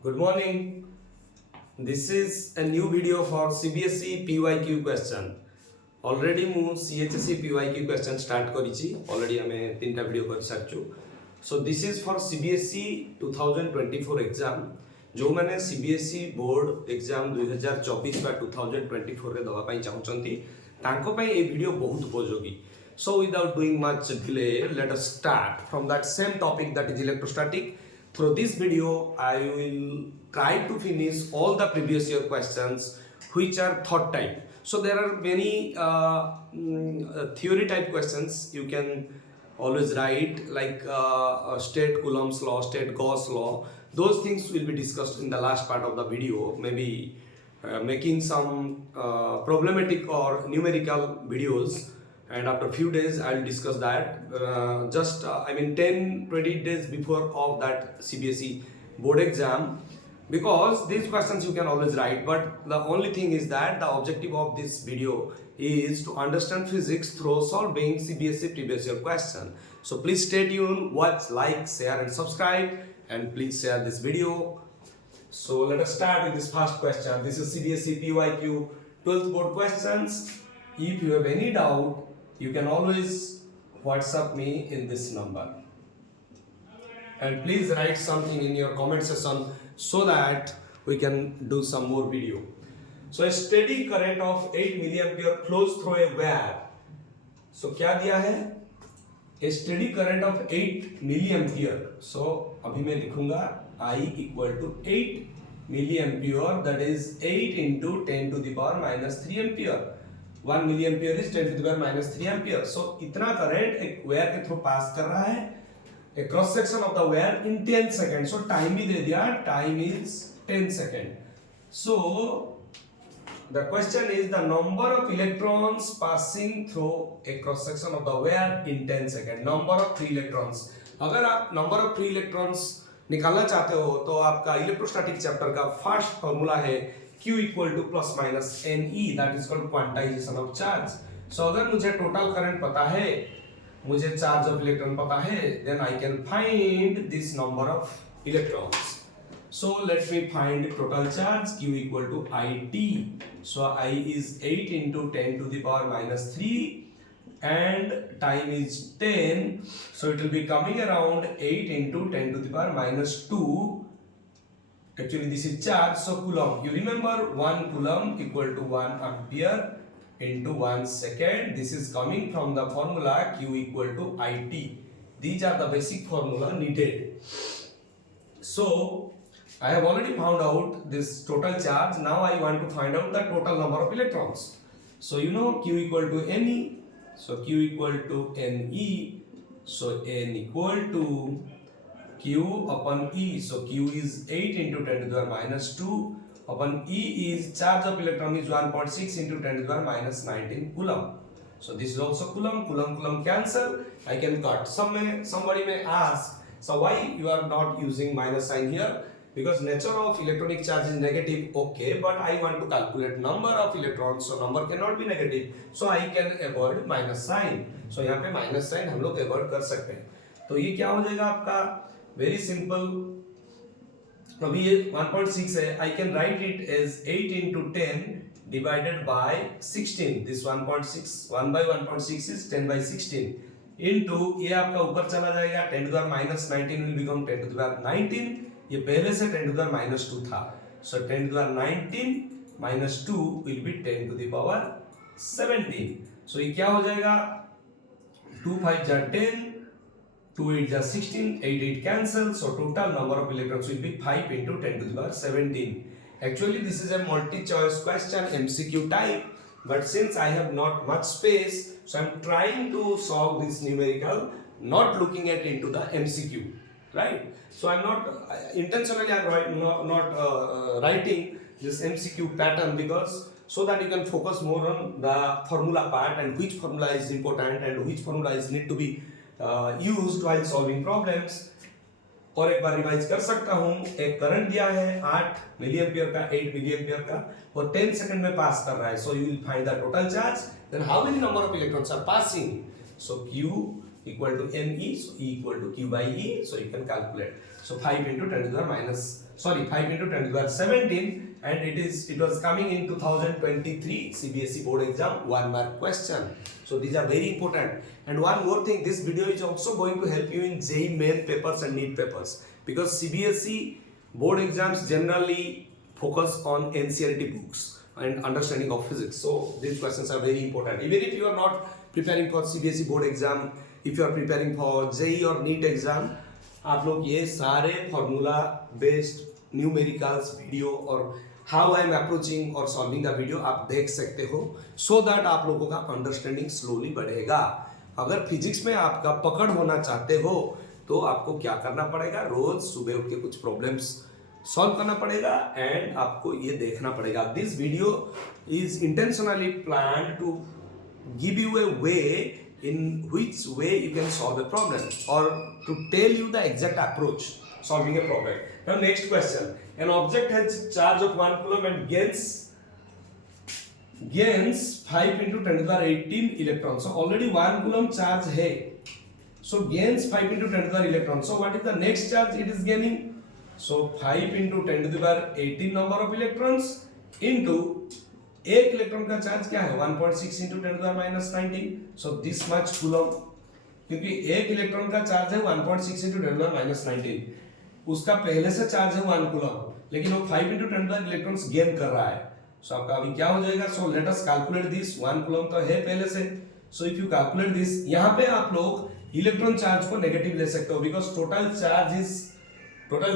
Good morning. This is a new video for CBSE PYQ question. Already ମୁଁ CHSE PYQ question start କରିଛି. Already ଆମେ तीनटा video କରି ସାରିଛୁ. So this is for CBSE 2024 exam. जो माने CBSE board exam 2024 ବା 2024 ରେ दवा ପାଇଁ चाहुचंती तांको ପାଇଁ ए वीडियो बहुत उपयोगी. So without doing much delay, let us start from that same topic, that is electrostatic. Through this video, I will try to finish all the previous year questions which are thought type. So there are many theory type questions you can always write, like state Coulomb's law, state Gauss law. Those things will be discussed in the last part of the video, maybe making some problematic or numerical videos. And after a few days I'll discuss that. Just 10-20 days before of that CBSE board exam, because these questions you can always write, but the only thing is that the objective of this video is to understand physics through solving CBSE previous year question. So please stay tuned, watch, like, share and subscribe, and please share this video. So let us start with this first question. This is CBSE PYQ 12th board questions. If you have any doubt, you can always WhatsApp me in this number. And please write something in your comment section so that we can do some more video. So a steady current of 8 milliampere flows through a wire. So क्या दिया है? A steady current of 8 milliampere. So अभी मैं लिखूंगा I equal to 8 milliampere, that is 8 into 10 to the power minus 3 ampere. 1 milliampere is 10 to the power minus 3 ampere. So इतना करंट एक वायर के through pass कर रहा है. A cross section of the wire in 10 seconds. So time भी दे दिया. Time is 10 seconds. So the question is the number of electrons passing through a cross section of the wire in 10 seconds. Number of free electrons. अगर आप number of free electrons निकालना चाहते हो तो आपका electrostatic chapter का first formula है Q equal to plus minus NE, that is called quantization of charge. So अगर मुझे टोटल करंट पता है, मुझे चार्ज ऑफ इलेक्ट्रॉन पता है, then I can find this number of electrons. So let me find total charge. Q equal to IT. So I is 8 into 10 to the power minus 3 and time is 10. So it will be coming around 8 into 10 to the power minus 2. Actually this is charge, so coulomb. You remember 1 coulomb equal to 1 ampere into 1 second. This is coming from the formula Q equal to IT. These are the basic formula needed. So I have already found out this total charge. Now I want to find out the total number of electrons. So you know Q equal to NE. So Q equal to NE. So N equal to Q upon E. So Q is 8 into 10 to the power minus 2 upon E is charge of electron is 1.6 into 10 to the power minus 19 coulomb. So this is also coulomb. Coulomb cancel. I can cut. Somebody may ask, so why you are not using minus sign here? Because nature of electronic charge is negative. Okay, but I want to calculate number of electrons, so number cannot be negative. So I can avoid minus sign. So यहाँ पे minus sign हम लोग avoid कर सकते हैं. तो ये क्या हो जाएगा आपका? Very simple. अभी ये 1.6 है. I can write it as 8 into 10 divided by 16. This 1.6, 1 by 1.6 is 10 by 16 into ये आपका ऊपर चला जाएगा. 10 to the power minus 19 will become 10 to the power 19. ये पहले से 10 to the power minus 2 था. So 10 to the power 19 minus 2 will be 10 to the power 17. So ये क्या हो जाएगा? 2 5 जा 10. 2 8 is 16, 8 8 cancel, so total number of electrons will be 5 into 10 to the power 17. Actually this is a multi-choice question, MCQ type, but since I have not much space, so I am trying to solve this numerical, not looking at into the MCQ, right? So I am not intentionally not writing this MCQ pattern, because so that you can focus more on the formula part and which formula is important and which formula is need to be used while solving problems. और एक बार रिवाइज कर सकता हूँ. एक करंट दिया है 8 मिलीएम्पियर का, 8 मिलीएम्पियर का, और 10 सेकंड में पास कर रहा है. So you will find the total charge, then how many number of electrons are passing. So Q equal to NE, so E equal to Q by E, so you can calculate. So 5 into 10 to the minus, sorry, 5 into 10 to the 17, and it was coming in 2023 CBSE board exam 1 mark question. So these are very important. And one more thing, this video is also going to help you in JEE main papers and NEET papers, because CBSE board exams generally focus on NCERT books and understanding of physics. So these questions are very important. Even if you are not preparing for CBSE board exam, if you are preparing for JEE or NEET exam, आप लोग ये सारे formula based numericals video और how I am approaching और solving the video आप देख सकते हो, सो दैट आप लोगों का अंडरस्टैंडिंग स्लोली बढ़ेगा. अगर फिजिक्स में आपका पकड़ होना चाहते हो तो आपको क्या करना पड़ेगा, रोज सुबह उठ के कुछ प्रॉब्लम्स सॉल्व करना पड़ेगा एंड आपको ये देखना पड़ेगा. This video is intentionally plan to give you a way in which way you can solve a problem or to tell you the exact approach solving a problem. Now next question, an object has charge of 1 coulomb and gains 5 into 10 to the 18 electrons. So already 1 coulomb charge hai, so gains 5 into 10 to the electron. So what is the next charge it is gaining? So 5 into 10 to the power 18 number of electrons into एक इलेक्ट्रॉन का चार्ज क्या है 1.6 into 10 to the minus 19. So this much coulomb, क्योंकि एक इलेक्ट्रॉन का चार्ज है 1.6 into 10 to the minus 19, उसका पहले से चार्ज है 1 coulomb, लेकिन वो 5 into 10 to the इलेक्ट्रॉन्स गेन कर रहा है. सो आपका अभी क्या हो जाएगा, so let us calculate this. 1 coulomb तो है पहले से, so if you calculate this, यहाँ पे आप लोग इलेक्ट्रॉन चार्ज को नेगेटिव ले सकते हो, because total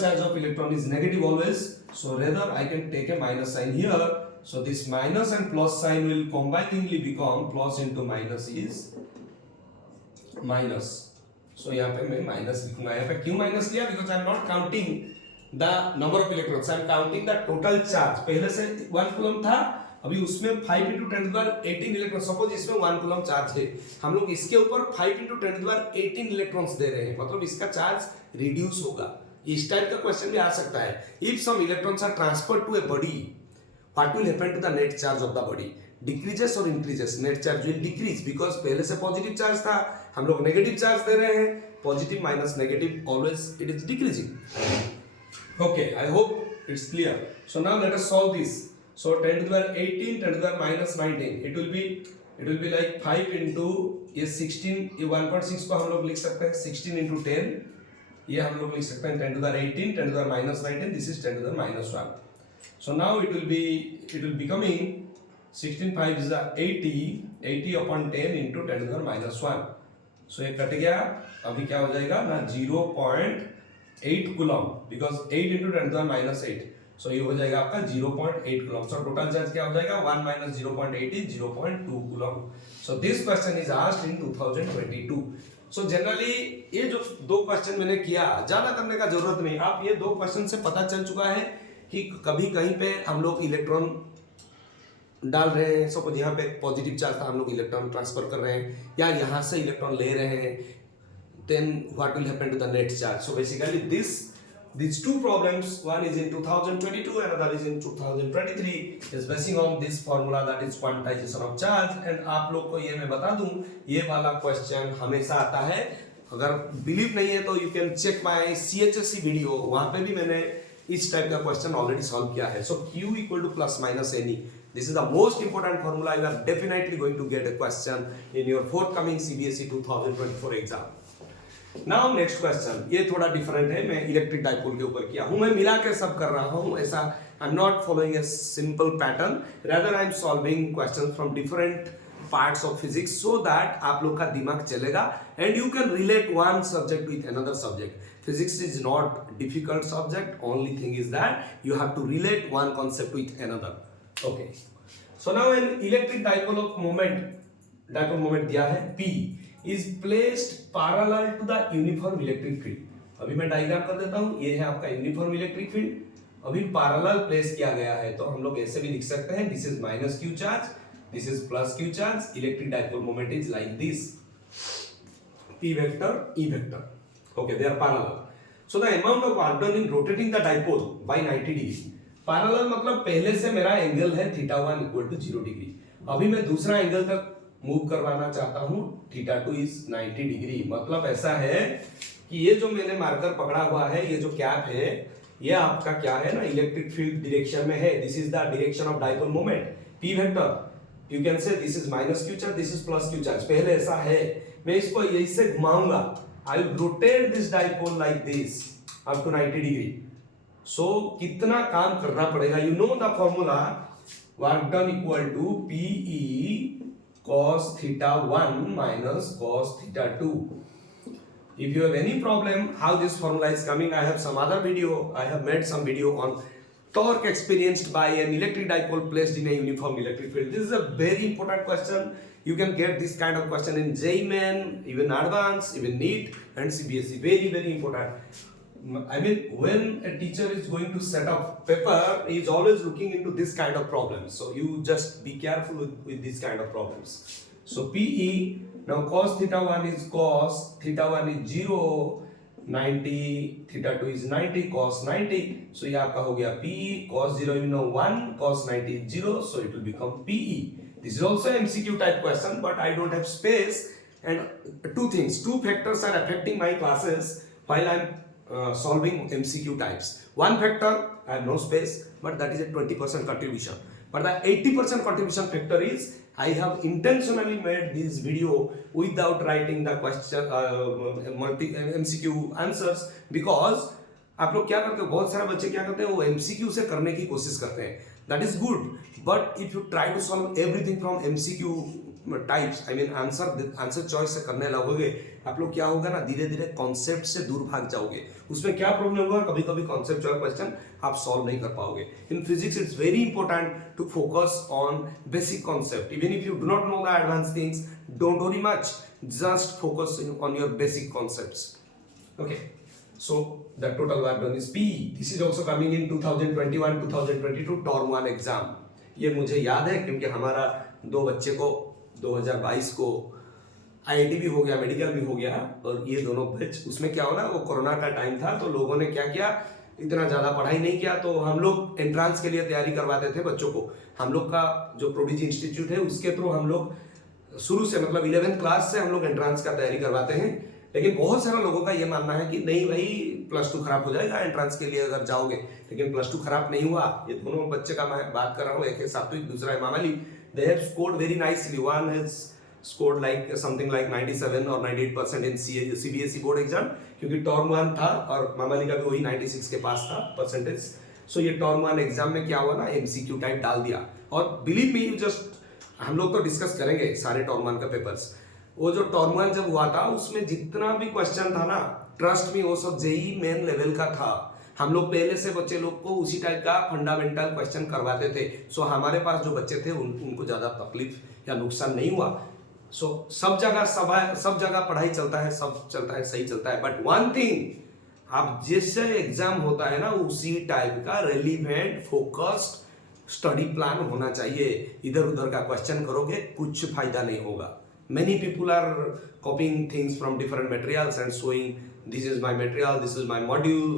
charge of electron is negative always. So rather I can take a minus sign here. So this minus and plus sign will combiningly become plus into minus is minus. So यहाँ पे मैं minus लिखूंगा. यहाँ पे क्यों minus लिया? Because I am not counting the number of electrons. I am counting the total charge. पहले से 1 coulomb था, अभी उसमें 5 into 10 to the 18 इलेक्ट्रॉन. सपोज इसमें 1 coulomb चार्ज है, हम लोग इसके ऊपर 5 into 10 to the 18 इलेक्ट्रॉन्स दे रहे हैं, मतलब इसका चार्ज रिड्यूस होगा. इस टाइप का क्वेश्चन भी आ सकता है. If some electrons are transferred to a body, what will happen to the net charge of the body? Decreases or increases? Net charge will decrease because पहले से पॉजिटिव चार्ज था, हम लोग नेगेटिव चार्ज दे रहे हैं. Positive minus negative always it is decreasing. Okay, I hope it's clear. So now let us solve this. So 10 to the 18 10 to the minus 19, it will be like 5 into ये 16, ये 1.6 को हम लोग लिख सकते हैं 16 into 10, ये हम लोग लिख सकते हैं 10 to the 18 10 to the minus 19, this is 10 to the minus 1. So now it will be becoming 16 5 is 80 upon 10 into 10 to the minus 1. So ये कट गया, अभी क्या हो जाएगा ना 0.8 coulomb, because 8 into 10 to the minus 8. So ये हो जाएगा आपका 0.8 coulomb. So total charge क्या हो जाएगा 1 minus 0.8 is 0.2 coulomb. So this question is asked in 2022. So generally ये जो दो क्वेश्चन मैंने किया, ज्यादा करने का जरूरत नहीं. आप ये दो क्वेश्चन से पता चल चुका है कि कभी कहीं पे हम लोग इलेक्ट्रॉन डाल रहे हैं, सपोज यहाँ पे पॉजिटिव चार्ज था, हम लोग इलेक्ट्रॉन ट्रांसफर कर रहे हैं, या यहाँ से इलेक्ट्रॉन ले रहे हैं, then what will happen to the net charge. So basically these two problems, one is in 2022 and another is in 2023, is basing on this formula, that is quantization of charge. and आप लोग को ये मैं बता दूं, ये वाला क्वेश्चन हमेशा आता है. अगर बिलीव नहीं है तो you can check my CHSE video, वहां पे भी मैंने इस टाइप का क्वेश्चन ऑलरेडी सॉल्व किया है. So Q equal to plus minus n e, this is the most important formula. You are definitely going to get a question in your forthcoming CBSE 2024 exam. Now next question, ये थोड़ा डिफरेंट है, मैं electric dipole के ऊपर किया हूं, मैं मिला के सब कर रहा हूं. ऐसा I am not following a simple pattern, rather I am solving questions from different parts of physics so that आप लोग का दिमाग चलेगा and you can relate one subject with another subject. Physics is not difficult subject, only thing is that you have to relate one concept with another. Okay, so now an electric dipole moment दिया है P is placed parallel to the uniform electric field. अभी मैं डायग्राम कर देता हूँ, ये है आपका यूनिफॉर्म इलेक्ट्रिक फील्ड, अभी पैरेलल प्लेस किया गया है, तो हम लोग ऐसे भी लिख सकते हैं, this is minus Q charge, this is plus q charge, electric dipole moment is like this, p vector e vector. Okay, they are parallel. So the amount of work done in rotating the dipole by 90 degree. Parallel मतलब पहले से मेरा एंगल है θ1 equal to 0 डिग्री, अभी मैं दूसरा एंगल तक मूव करवाना चाहता हूँ, θ2 is 90 डिग्री. मतलब ऐसा है कि ये जो मैंने मार्कर पकड़ा हुआ है, ये जो कैप है, ये आपका क्या है ना, इलेक्ट्रिक फील्ड डायरेक्शन में है। This is the direction of dipole moment, P vector. You can say this is minus Q charge, this is plus Q charge. पहले ऐसा है, मैं इसको यही से घुमाऊंगा, I will rotate this dipole like this up to 90 degree. So कितना काम करना पड़ेगा, you know the formula, work done equal to PE cos theta 1 minus cos theta 2. If you have any problem how this formula is coming, I have some other video, I have made some video on torque experienced by an electric dipole placed in a uniform electric field. This is a very important question. You can get this kind of question in JEE Main, even advanced, even NEET and CBSE. Very very important. I mean, when a teacher is going to set up paper, he is always looking into this kind of problems. So you just be careful with this kind of problems. So PE, now cos theta 1 is cos, theta 1 is 0, 90, theta 2 is 90, cos 90. So ये आपका हो गया PE, cos 0 you know 1, cos 90 is 0, so it will become PE. This is also MCQ type question, but I don't have space. And two things, two factors are affecting my classes while I'm solving MCQ types. One factor, I have no space, but that is a 20% contribution. But the 80% contribution factor is I have intentionally made this video without writing the question MCQ answers, because आप लोग क्या करते हो, बहुत सारे बच्चे क्या करते हैं, वो MCQ से करने की कोशिश करते हैं. That is good, but if you try to solve everything from MCQ types, I mean answer choice से करने लगोगे, आप लोग क्या होगा ना, धीरे धीरे कॉन्सेप्ट से दूर भाग जाओगे. उसमें क्या प्रॉब्लम होगा, कभी कभी कॉन्सेप्चुअल क्वेश्चन आप सॉल्व नहीं कर पाओगे. In physics it's very important to focus on basic concept. Even if you do not know the advance things, don't worry much, just focus on your basic concepts. Okay, so the total work done is PE. This is also coming in 2021-2022 Term 1 एग्जाम. ये मुझे याद है क्योंकि हमारा दो बच्चे को 2022 को आईआईटी भी हो गया, मेडिकल भी हो गया, और ये दोनों बैच, उसमें क्या हो ना, वो कोरोना का टाइम था, तो लोगों ने क्या किया, इतना ज़्यादा पढ़ाई नहीं किया, तो हम लोग एंट्रांस के लिए तैयारी करवाते थे बच्चों को. हम लोग का जो प्रोडिजी इंस्टीट्यूट है उसके थ्रू हम लोग शुरू से, मतलब 11th क्लास से हम लोग एंट्रांस का तैयारी करवाते हैं. लेकिन बहुत सारे लोगों का ये मानना है कि नहीं भाई, +2 खराब हो जाएगा एंट्रांस के लिए अगर जाओगे. लेकिन +2 खराब नहीं हुआ. ये दोनों बच्चे का मैं बात कर रहा हूँ, एक है सात्विक, दूसरा है मामाली. They have scored very nicely. One has scored like something like 97 or 98% in CBSE board exam, क्योंकि Term 1 था और मामाली का भी वही 96 के पास था परसेंटेज. सो ये Term 1 एग्जाम में क्या हुआ ना, MCQ टाइप डाल दिया. और बिलीव मी, जस्ट हम लोग तो डिस्कस करेंगे सारे Term 1 का पेपर्स. वो जो Term 1 जब हुआ था उसमें जितना भी क्वेश्चन था ना, ट्रस्ट मी, वो सब JEE मेन लेवल का था. हम लोग पहले से बच्चे लोग को उसी टाइप का फंडामेंटल क्वेश्चन करवाते थे. सो हमारे पास जो बच्चे थे उनको ज़्यादा तकलीफ या नुकसान नहीं हुआ. सो सब जगह पढ़ाई चलता है, सब चलता है, सही चलता है. बट वन थिंग, आप जैसे एग्जाम होता है ना, उसी टाइप का रेलिवेंट फोकस्ड स्टडी प्लान होना चाहिए. इधर उधर का क्वेश्चन करोगे कुछ फायदा नहीं होगा. Many people are copying things from different materials and showing this is my material, this is my module,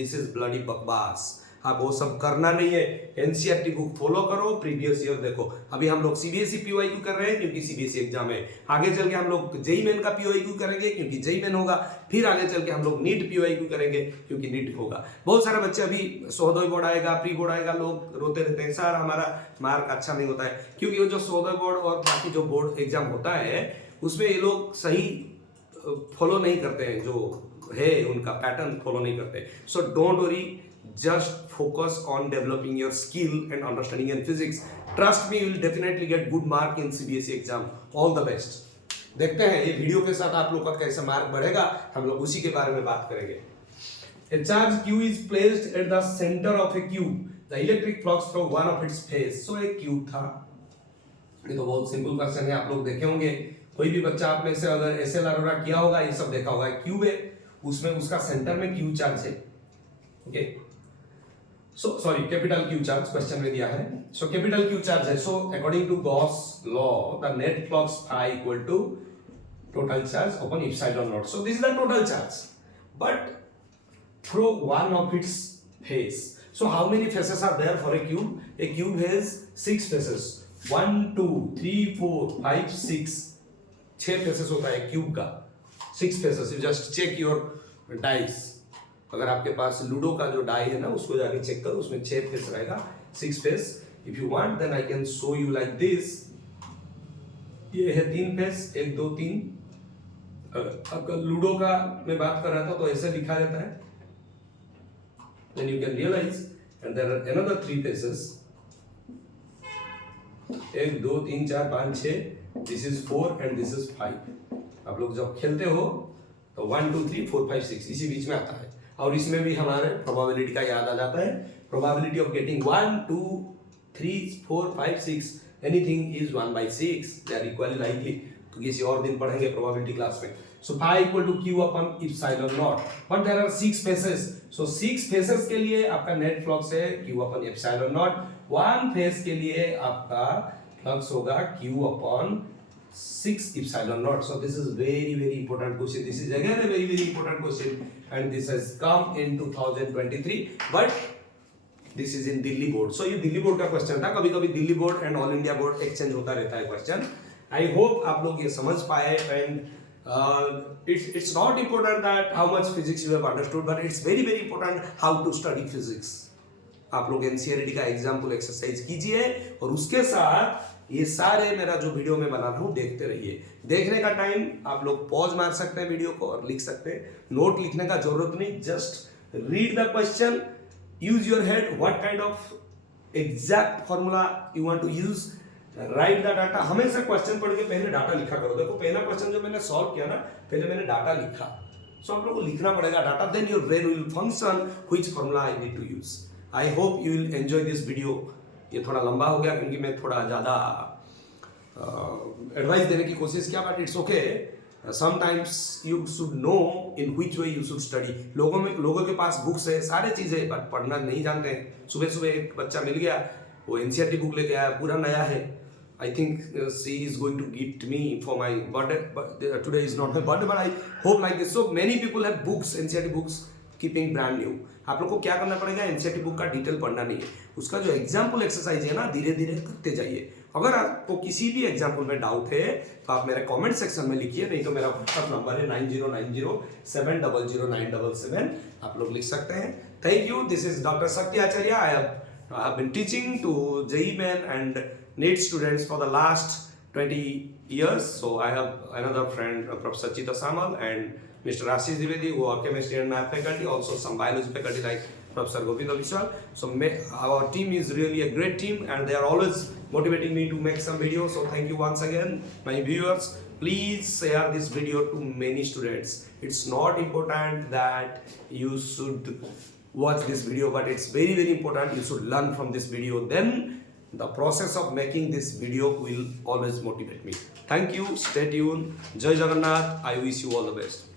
this is bloody बकवास. आप वो सब करना नहीं है. एनसीईआरटी बुक फॉलो करो, प्रीवियस ईयर देखो. अभी हम लोग सीबीएसई पीवाईक्यू कर रहे हैं क्योंकि सीबीएसई एग्जाम है. आगे चल के हम लोग जेईई मेन का पीवाईक्यू करेंगे क्योंकि जेईई मेन होगा. फिर आगे चल के हम लोग नीट पीवाईक्यू करेंगे क्योंकि नीट होगा. बहुत सारे बच्चे अभी सोहदोई बोर्ड आएगा, प्री बोर्ड आएगा, लोग रोते रहते हैं, सर हमारा मार्क अच्छा नहीं होता है. क्योंकि वो जो सोहदोई बोर्ड और बाकी जो बोर्ड एग्जाम होता है उसमें ये लोग सही फॉलो नहीं करते हैं, जो है उनका पैटर्न फॉलो नहीं करते. So don't worry, just focus on developing your skill and understanding in physics. Trust me, you will definitely get good mark in CBSE exam. All the best. देखते हैं ये वीडियो के साथ आप लोग का कैसा मार्क बढ़ेगा, हम लोग उसी के बारे में बात करेंगे. A charge Q is placed at the center of a cube. The electric flux through one of its face. So एक क्यूब था. ये तो बहुत सिंपल क्वेश्चन है, आप लोग देखे होंगे. कोई भी बच्चा आप में से अगर SLR वगैरह किया होगा, ये सब देखा होगा. क्यूब है, उसमें उसका सेंटर में क्यू चार्ज है. Okay, so sorry, capital Q charge question में दिया है. सो कैपिटल क्यू चार्ज है. So according to Gauss law, the net flux I equal to total charge upon epsilon naught. So this is the total charge, but through one of its face. So how many faces are there for a cube? A cube has 6 faces. 1 2 3 4 5 6 6 faces होता है cube का. 6 faces. You just check your dice. अगर आपके पास लूडो का जो डाई है ना उसको जाके चेक करो, उसमें 6 फेस रहेगा, 6 face. If you want then I can show you like this. ये है 3 फेस, 1 2 3। अगर लूडो का मैं बात कर रहा था तो ऐसे लिखा रहता है, then you can realize and there are another 3 faces, 1 2 3 4 5 6, this is 4 and this is 5। आप लोग जब खेलते हो तो 1 2 3 4 5 6 इसी बीच में आता है, और इसमें भी हमारे प्रोबेबिलिटी का याद आ जाता है। Probability of getting 1 2 3 4 5 6 anything is 1/6, they are equally likely. तो किसी और दिन पढ़ेंगे प्रोबेबिलिटी क्लास में। So phi equal to q upon epsilon naught, but there are 6 faces. So 6 faces के लिए आपका नेट फ्लक्स है q upon epsilon naught, 1 face के लिए आपका फ्लक्स होगा q upon 6 epsilon naught. So this is very important question. This is again a very important question, and this has come in 2023, but this is in Delhi board. So ये दिल्ली बोर्ड का क्वेश्चन था। कभी कभी Delhi board and all India board exchange होता रहता है question. I hope आप लोग ये समझ पाए, and it's not important that how much physics you have understood, but it's very important how to study physics। आप लोग एनसीईआरटी का एग्जाम्पल एक्सरसाइज कीजिए, और उसके साथ ये सारे मेरा जो वीडियो में बना रहा हूँ देखते रहिए। देखने का टाइम आप लोग पॉज मार सकते हैं वीडियो को और लिख सकते हैं। नोट लिखने का जरूरत नहीं, just read the question, use your head, what kind of exact formula you want to use, write the data. हमेशा क्वेश्चन पढ़ के पहले डाटा लिखा करो। देखो पहला क्वेश्चन जो मैंने सॉल्व किया ना, पहले मैंने डाटा लिखा। सो आप लोगों को लिखना पड़ेगा data, then your brain will function which formula I need to use. I hope you will enjoy this video. ये थोड़ा लंबा हो गया क्योंकि मैं थोड़ा ज़्यादा एडवाइस देने की कोशिश किया, but it's okay. Sometimes you should know in which way you should study. लोगों के पास बुक्स है, सारे चीज़ें, बट पढ़ना नहीं जानते हैं। सुबह सुबह एक बच्चा मिल गया, वो एनसीईआरटी बुक लेके आया, पूरा नया है। I think she is going to gift me for my birthday. Today is not my birthday, but I hope like this. So many people have books, NCERT books keeping brand new. आप लोग को क्या करना पड़ेगा, NCERT book का डिटेल पढ़ना नहीं है, उसका जो एग्जाम्पल एक्सरसाइज है ना धीरे धीरे करते जाइए। अगर आपको किसी भी एग्जाम्पल में डाउट है तो आप मेरे कमेंट सेक्शन में लिखिए, नहीं तो मेरा व्हाट्सएप नंबर है 9090700977। आप लोग लिख सकते हैं। Thank you. This is doctor Shakti Acharya. I have been teaching to JEE Main and NEET students for the last 20 years. So I have another friend, Professor Chita Samal, and Mr. Ashish Dwivedi, who are chemistry and math faculty, also some biology faculty like Professor Govinda Vishal. So our team is really a great team, and they are always motivating me to make some videos. So thank you once again, my viewers. Please share this video to many students. It's not important that you should watch this video, but it's very important you should learn from this video. Then the process of making this video will always motivate me. Thank you. Stay tuned. Jai Jagannath. I wish you all the best.